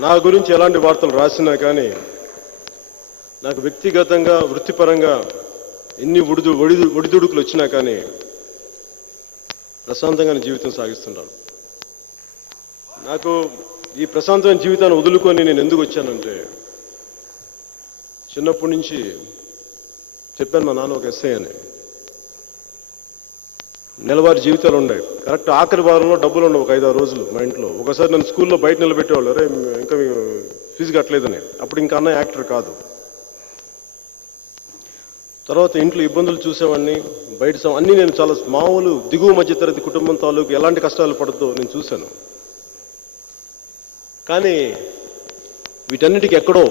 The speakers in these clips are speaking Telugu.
నా గురించి ఎలాంటి వార్తలు రాసినా కానీ నాకు వ్యక్తిగతంగా వృత్తిపరంగా ఎన్ని ఒడిదు ఒడిదు ఒడిదుడుకులు వచ్చినా కానీ ప్రశాంతంగానే జీవితం సాగిస్తున్నాను నాకు ఈ ప్రశాంతమైన జీవితాన్ని వదులుకొని నేను ఎందుకు వచ్చానంటే చిన్నప్పటి నుంచి చెప్పాను మా నాన్న ఒక ఎస్ఐ అని. నెలవారి జీవితాలు ఉన్నాయి. కరెక్ట్ ఆఖరి వారంలో డబ్బులు ఉండవు ఒక ఐదారు రోజులు మా ఇంట్లో. ఒకసారి నన్ను స్కూల్లో బయట నిలబెట్టేవాళ్ళు అరే ఇంకా మీకు ఫీజు కట్టలేదని. అప్పుడు ఇంకా అన్న యాక్టర్ కాదు. తర్వాత ఇంట్లో ఇబ్బందులు చూసేవాడిని బయట అన్నీ నేను చాలా మామూలు దిగువ మధ్యతరగతి కుటుంబం తాలూకు ఎలాంటి కష్టాలు పడుతుందో నేను చూశాను. కానీ వీటన్నిటికి ఎక్కడో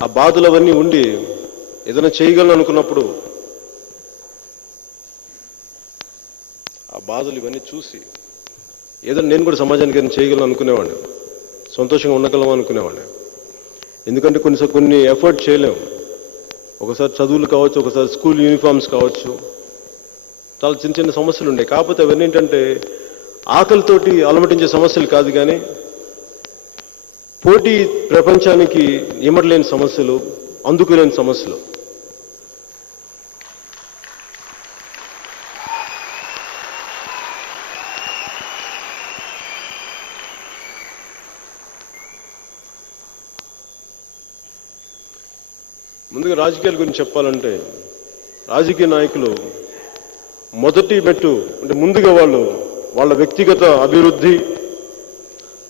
ఆ బాధలు అవన్నీ ఉండి ఏదైనా చేయగలను అనుకున్నప్పుడు ఆ బాధలు ఇవన్నీ చూసి ఏదైనా నేను కూడా సమాజానికి ఏదైనా చేయగలను అనుకునేవాడిని. సంతోషంగా ఉండగలం అనుకునేవాడిని. ఎందుకంటే కొన్ని కొన్ని ఎఫర్ట్ చేయలేము. ఒకసారి చదువులు కావచ్చు ఒకసారి స్కూల్ యూనిఫామ్స్ కావచ్చు చాలా చిన్న చిన్న సమస్యలు ఉండే. కాకపోతే అవన్నీ ఏంటంటే ఆకలితోటి అలమటించే సమస్యలు కాదు కానీ పోటీ ప్రపంచానికి ఇమడలేని సమస్యలు అందుకులేని సమస్యలు ముందుగా రాజకీయాల గురించి చెప్పాలంటే రాజకీయ నాయకులు మొదటి మెట్టు అంటే ముందుగా వాళ్ళు వాళ్ళ వ్యక్తిగత అభివృద్ధి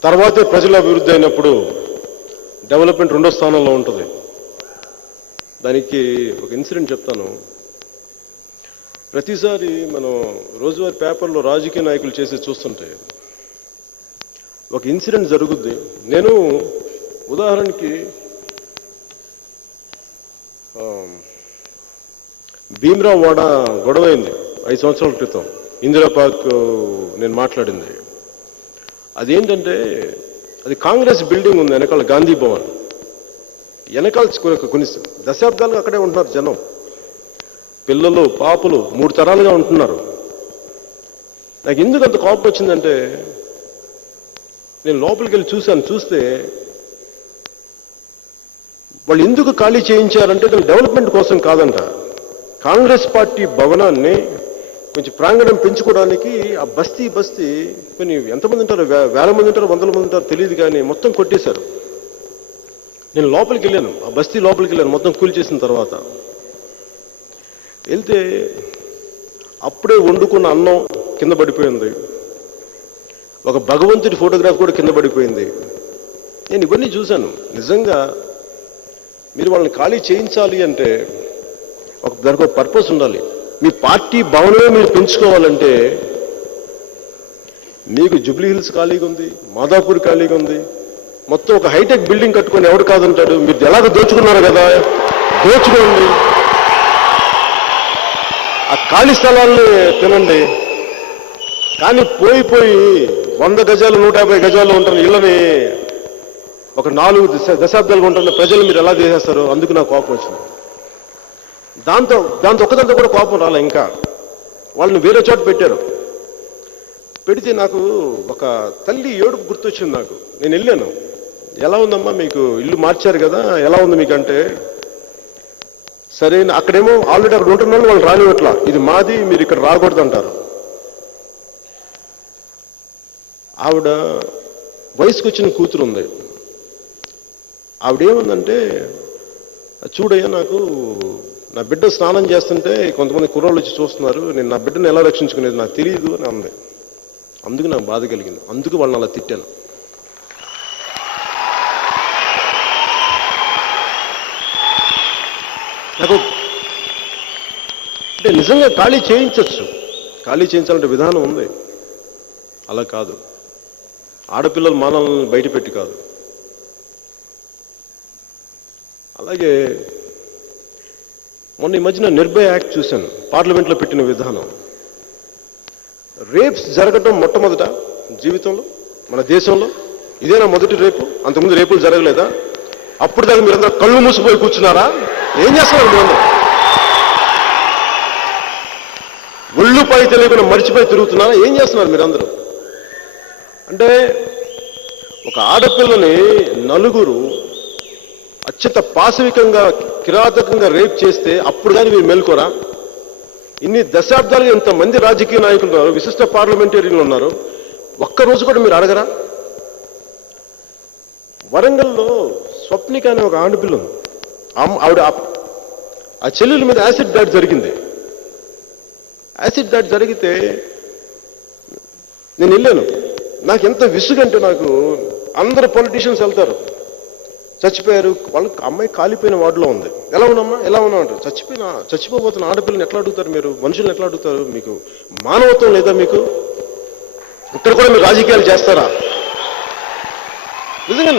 తర్వాతే ప్రజల అభివృద్ధి అయినప్పుడు డెవలప్మెంట్ రెండో స్థానంలో ఉంటుంది. దానికి ఒక ఇన్సిడెంట్ చెప్తాను. ప్రతిసారి మనం రోజువారీ పేపర్లో రాజకీయ నాయకులు చేసి చూస్తుంటే ఒక ఇన్సిడెంట్ జరుగుద్ది. నేను ఉదాహరణకి Um, భీమరావు వాడ గొడవ అయింది ఐదు సంవత్సరాల క్రితం. ఇందిరా పార్క్ నేను మాట్లాడింది. అదేంటంటే అది కాంగ్రెస్ బిల్డింగ్ ఉంది వెనకాల గాంధీ భవన్. వెనకాల కొన్ని- కొన్ని దశాబ్దాలుగా అక్కడే ఉంటున్నారు జనం. పిల్లలు పాపలు మూడు తరాలుగా ఉంటున్నారు. నాకు ఎందుకు అంత కోపం వచ్చిందంటే నేను లోపలికి వెళ్ళి చూశాను చూస్తే వాళ్ళు ఎందుకు ఖాళీ చేయించారంటే దాని డెవలప్మెంట్ కోసం కాదంట. కాంగ్రెస్ పార్టీ భవనాన్ని కొంచెం ప్రాంగణం పెంచుకోవడానికి ఆ బస్తీ బస్తీ కొన్ని ఎంతమంది ఉంటారు వేల మంది ఉంటారు వందల మంది ఉంటారు తెలియదు కానీ మొత్తం కొట్టేశారు. నేను లోపలికి వెళ్ళాను. ఆ బస్తీ లోపలికి వెళ్ళాను మొత్తం కూల్చేసిన తర్వాత. వెళ్తే అప్పుడే వండుకున్న అన్నం కింద పడిపోయింది. ఒక భగవంతుడి ఫోటోగ్రాఫ్ కూడా కింద పడిపోయింది. నేను ఇవన్నీ చూశాను. నిజంగా మీరు వాళ్ళని ఖాళీ చేయించాలి అంటే ఒక దానికి ఒక పర్పస్ ఉండాలి. మీ పార్టీ భవనమే మీరు పెంచుకోవాలంటే మీకు జూబ్లీ హిల్స్ ఖాళీగా ఉంది మాదాపూర్ ఖాళీగా ఉంది. మొత్తం ఒక హైటెక్ బిల్డింగ్ కట్టుకొని ఎవడు కాదంటాడు? మీరు ఎలాగ దోచుకున్నారు కదా? దోచుకోండి. ఆ ఖాళీ స్థలాల్ని తినండి. కానీ పోయి పోయి వంద గజాలు నూట యాభై గజాలు ఉంటున్న ఇళ్ళని ఒక నాలుగు దశ దశాబ్దాలుగా ఉంటున్న ప్రజలు మీరు ఎలా చేసేస్తారు అందుకు నాకు కోపం వచ్చింది. దాంతో దాంతో ఒక్కదాంతో కూడా కోపం రాలే ఇంకా. వాళ్ళని వేరే చోట పెట్టారు. పెడితే నాకు ఒక తల్లి ఏడుపు గుర్తొచ్చింది నాకు. నేను వెళ్ళాను. ఎలా ఉందమ్మా మీకు ఇల్లు మార్చారు కదా ఎలా ఉంది మీకంటే? అంటే సరే అక్కడేమో ఆల్రెడీ అక్కడ ఉంటున్న వాళ్ళు వాళ్ళు రానివట్లా ఇది మాది మీరు ఇక్కడ రాకూడదు అంటారు. ఆవిడ వయసుకు వచ్చిన కూతురు ఉంది ఆవిడేముందంటే చూడయ్యా నాకు నా బిడ్డ స్నానం చేస్తుంటే కొంతమంది కుర్రోళ్ళు వచ్చి చూస్తున్నారు. నేను నా బిడ్డను ఎలా రక్షించుకునేది నాకు తెలియదు అని అంది. అందుకు నాకు బాధ కలిగింది. అందుకు వాళ్ళని అలా తిట్టాను. నాకు అంటే నిజంగా ఖాళీ చేయించవచ్చు ఖాళీ చేయించాలంటే విధానం ఉంది. అలా కాదు. ఆడపిల్లలు మానవులను బయటపెట్టి కాదు. అలాగే మొన్న ఈ మధ్యన నిర్భయ యాక్ట్ చూశాను పార్లమెంట్లో పెట్టిన విధానం. రేప్స్ జరగటం మొట్టమొదట జీవితంలో మన దేశంలో. ఇదేనా మొదటి రేపు? అంతకుముందు రేపులు జరగలేదా? అప్పుడు దాకా మీరందరూ కళ్ళు మూసిపోయి కూర్చున్నారా? ఏం చేస్తున్నారు మీరందరూ ఒళ్ళుపై తెలియకుండా మర్చిపోయి తిరుగుతున్నారా? ఏం చేస్తున్నారు మీరందరూ? అంటే ఒక ఆడపిల్లని నలుగురు అత్యంత పాశవికంగా కిరాతకంగా రేప్ చేస్తే అప్పుడు కానీ మీరు మేల్కోరా? ఇన్ని దశాబ్దాలుగా ఇంతమంది రాజకీయ నాయకులు ఉన్నారు విశిష్ట పార్లమెంటేరియన్లు ఉన్నారు. ఒక్క రోజు కూడా మీరు అడగరా? వరంగల్లో స్వప్నిక అనే ఒక ఆడపిల్ల ఉంది. ఆవిడ ఆ- ఆ చెల్లెల మీద యాసిడ్ దాడి జరిగింది. యాసిడ్ దాడి జరిగితే నేను వెళ్ళాను. నాకు ఎంత విసుగంటే నాకు అందరు పొలిటీషియన్స్ వెళ్తారు. చచ్చిపోయారు. వాళ్ళకి అమ్మాయి కాలిపోయిన వార్డులో ఉంది. ఎలా ఉన్నామా ఎలా ఉన్నాం అంటారు చచ్చిపోయిన చచ్చిపోబోతున్న ఆడపిల్లని ఎట్లా అడుగుతారు మీరు? మనుషులను ఎట్లా అడుగుతారు? మీకు మానవత్వం లేదా మీకు? ఇక్కడ కూడా మీరు రాజకీయాలు చేస్తారా? నిజంగా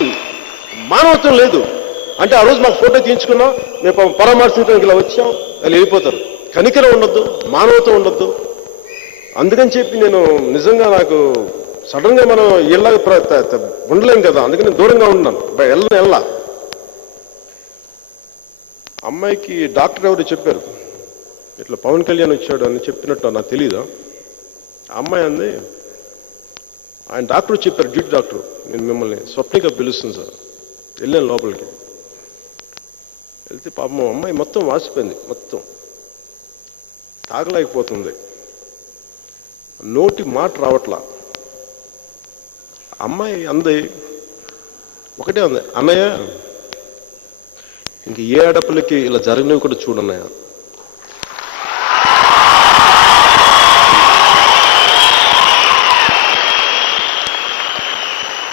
మానవత్వం లేదు. అంటే ఆ రోజు మాకు ఫోటో తీయించుకున్నాం మేము పరామర్శించడానికి ఇలా వచ్చాం వాళ్ళు వెళ్ళిపోతారు. కనికరం ఉండొద్దు మానవత్వం ఉండొద్దు. అందుకని చెప్పి నేను నిజంగా నాకు సడన్గా మనం ఇళ్ళ ఉండలేం కదా అందుకని దూరంగా ఉన్నాను. వెళ్ళను వెళ్ళ అమ్మాయికి డాక్టర్ ఎవరు చెప్పారు? ఇట్లా పవన్ కళ్యాణ్ వచ్చాడు అని చెప్పినట్టు నాకు తెలీదు? అమ్మాయి అంది ఆయన డాక్టర్ చెప్పారు డ్యూటీ డాక్టర్. నేను మిమ్మల్ని స్వప్నిగా పిలుస్తుంది సార్. వెళ్ళాను లోపలికి. వెళ్తే పాపం అమ్మాయి మొత్తం వాసిపోయింది మొత్తం. తాగలేకపోతుంది. నోటి మాట రావట్లా. అమ్మాయి అంది. ఒకటే అంది అన్నయ్య ఇంక ఏ ఆడపిల్లకి ఇలా జరిగినవి కూడా చూడన్నయ్య.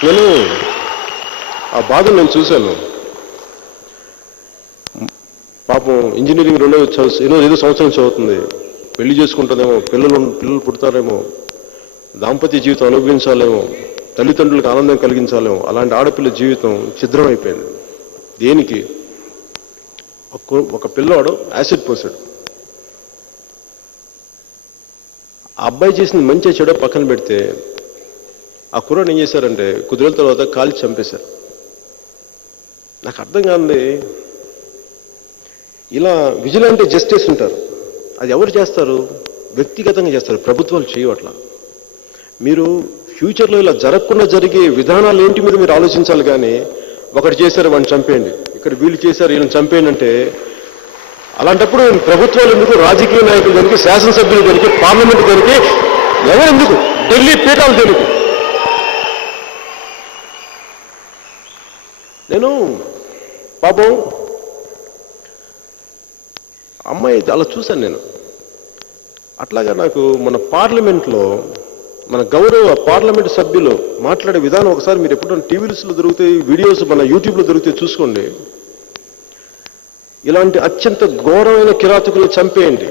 నేను ఆ బాధ నేను చూశాను. పాపం ఇంజనీరింగ్ రెండో చదువు ఎన్నో ఏదో సంవత్సరం చదువుతుంది. పెళ్ళి చేసుకుంటుందేమో పిల్లలు పిల్లలు పుడతారేమో దాంపత్య జీవితం అనుభవించాలేమో. తల్లిదండ్రులకు ఆనందం కలిగించాలేమో. అలాంటి ఆడపిల్ల జీవితం ఛిద్రమైపోయింది. దేనికి? ఒక ఒక పిల్లవాడు యాసిడ్ పోసాడు. ఆ అబ్బాయి చేసిన మంచి చెడో పక్కన పెడితే ఆ కుర్రాడు ఏం చేశారంటే కొద్ది రోజుల తర్వాత కాల్చి చంపేశారు. నాకు అర్థం కాంది ఇలా విజిలాంటి జస్టిస్ ఉంటారు. అది ఎవరు చేస్తారు? వ్యక్తిగతంగా చేస్తారు. ప్రభుత్వాలు చేయవట్లా మీరు ఫ్యూచర్లో ఇలా జరగకుండా జరిగే విధానాలు ఏంటి మీద మీరు ఆలోచించాలి కానీ ఒకటి చేశారు వాడిని చంపేయండి. ఇక్కడ వీళ్ళు చేశారు వీళ్ళని చంపేయండి అంటే అలాంటప్పుడు ప్రభుత్వాలు ఎందుకు రాజకీయ నాయకులు దానికి శాసనసభ్యులు దానికి పార్లమెంట్ దానికి ఎవరు ఎందుకు ఢిల్లీ పీఠాలు దేనికి? నేను పాపం అమ్మాయి అలా చూశాను నేను. అట్లాగా నాకు మన పార్లమెంట్లో మన గౌరవ పార్లమెంట్ సభ్యులు మాట్లాడే విధానం ఒకసారి మీరు ఎప్పుడైనా టీవీస్లో దొరుకుతాయి వీడియోస్ మన యూట్యూబ్లో దొరుకుతాయి చూసుకోండి. ఇలాంటి అత్యంత ఘోరమైన కిరాతకులు చంపేయండి.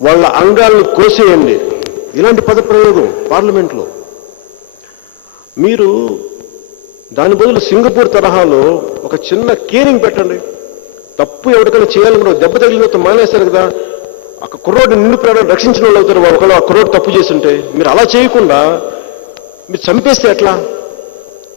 వాళ్ళ అంగాలను కోసేయండి. ఇలాంటి పదప్రయోగం పార్లమెంట్లో. మీరు దాని బదులు సింగపూర్ తరహాలో ఒక చిన్న కేరింగ్ పెట్టండి. తప్పు ఎవరికైనా చేయాలనుకుంటే దెబ్బ తగిలినంత మానేశారు కదా. ఒక కుర్రోడు నిండు ప్రాణం రక్షించిన వాళ్ళు అవుతారు. ఒకళ్ళు ఆ కుర్రోడు తప్పు చేస్తుంటే మీరు అలా చేయకుండా మీరు చంపేస్తే ఎట్లా?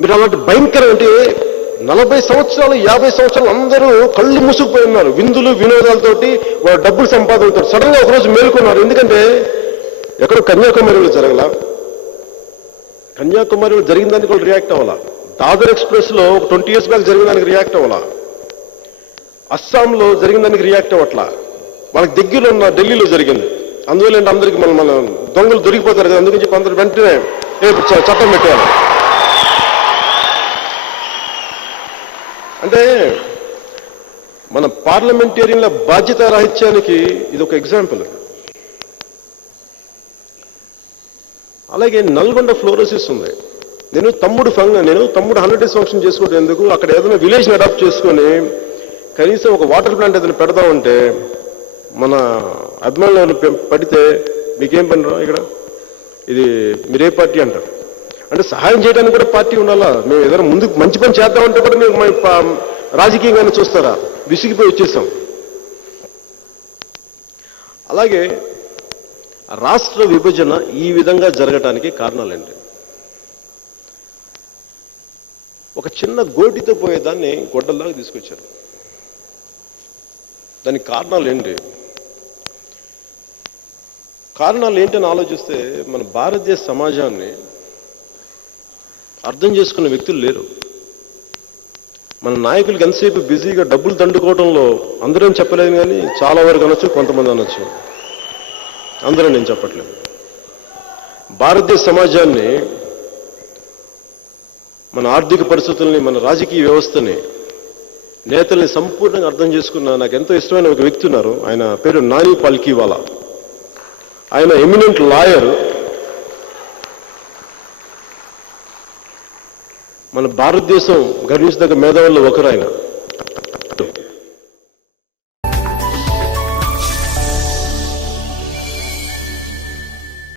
మీరు అలాంటి భయంకరం అంటే నలభై సంవత్సరాలు యాభై సంవత్సరాలు అందరూ కళ్ళు మూసుకుపోయి ఉన్నారు. విందులు వినోదాలతోటి వాళ్ళ డబ్బులు సంపాదవుతారు సడన్గా ఒకరోజు మేలుకున్నారు. ఎందుకంటే ఎక్కడో కన్యాకుమారిలో జరగల? కన్యాకుమారిలో జరిగిన దానికి వాళ్ళు రియాక్ట్ అవ్వాలా? దాదర్ ఎక్స్ప్రెస్లో ఒక ట్వంటీ ఇయర్స్ బ్యాక్ జరిగిన దానికి రియాక్ట్ అవ్వాలా? అస్సాంలో జరిగిన దానికి రియాక్ట్ అవ్వట్లా? వాళ్ళకి దగ్గరలో ఉన్న ఢిల్లీలో జరిగింది. అందువల్ల ఏంటి? అందరికి మన మన దొంగలు దొరికిపోతారు కదా అందుకని చెప్పి అందరు వెంటనే రేపు చట్టం పెట్టారు అంటే మన పార్లమెంటేరియన్ల బాధ్యత రాహిత్యానికి ఇది ఒక ఎగ్జాంపుల్. అలాగే నల్గొండ ఫ్లోరోసిస్ ఉంది. నేను తమ్ముడు ఫంగ నేను తమ్ముడు హండ్రెడ్ డేస్ ఫంక్షన్ చేసుకోవడం ఎందుకు అక్కడ ఏదైనా విలేజ్ని అడాప్ట్ చేసుకొని కనీసం ఒక వాటర్ ప్లాంట్ ఏదైనా పెడదామంటే మన అభిమానులు పడితే మీకేం పని రా ఇక్కడ? ఇది మీరే పార్టీ అంటారు. అంటే సహాయం చేయడానికి కూడా పార్టీ ఉండాలా? మేము ఏదైనా ముందుకు మంచి పని చేద్దామంటే కూడా మేము రాజకీయంగానే చూస్తారా? విసిగిపోయి వచ్చేసాం. అలాగే రాష్ట్ర విభజన ఈ విధంగా జరగటానికి కారణాలేంటి? ఒక చిన్న గోటితో పోయేదాన్ని గొడ్డల్లాగా తీసుకొచ్చారు. దానికి కారణాలు ఏంటి కారణాలు ఏంటని ఆలోచిస్తే మన భారతదేశ సమాజాన్ని అర్థం చేసుకున్న వ్యక్తులు లేరు. మన నాయకులకి ఎంతసేపు బిజీగా డబ్బులు దండుకోవడంలో అందరం చెప్పలేదు కానీ చాలా వరకు అనొచ్చు కొంతమంది అనొచ్చు. అందరూ నేను చెప్పట్లేదు. భారతదేశ సమాజాన్ని మన ఆర్థిక పరిస్థితుల్ని మన రాజకీయ వ్యవస్థని నేతల్ని సంపూర్ణంగా అర్థం చేసుకున్న నాకు ఎంతో ఇష్టమైన ఒక వ్యక్తి ఉన్నారు. ఆయన పేరు నాని పాల్కీవాలా. ఆయన ఎమినెంట్ లాయర్. మన భారతదేశం గర్వించదగ్గ మేధావుల్లో ఒకరు ఆయన.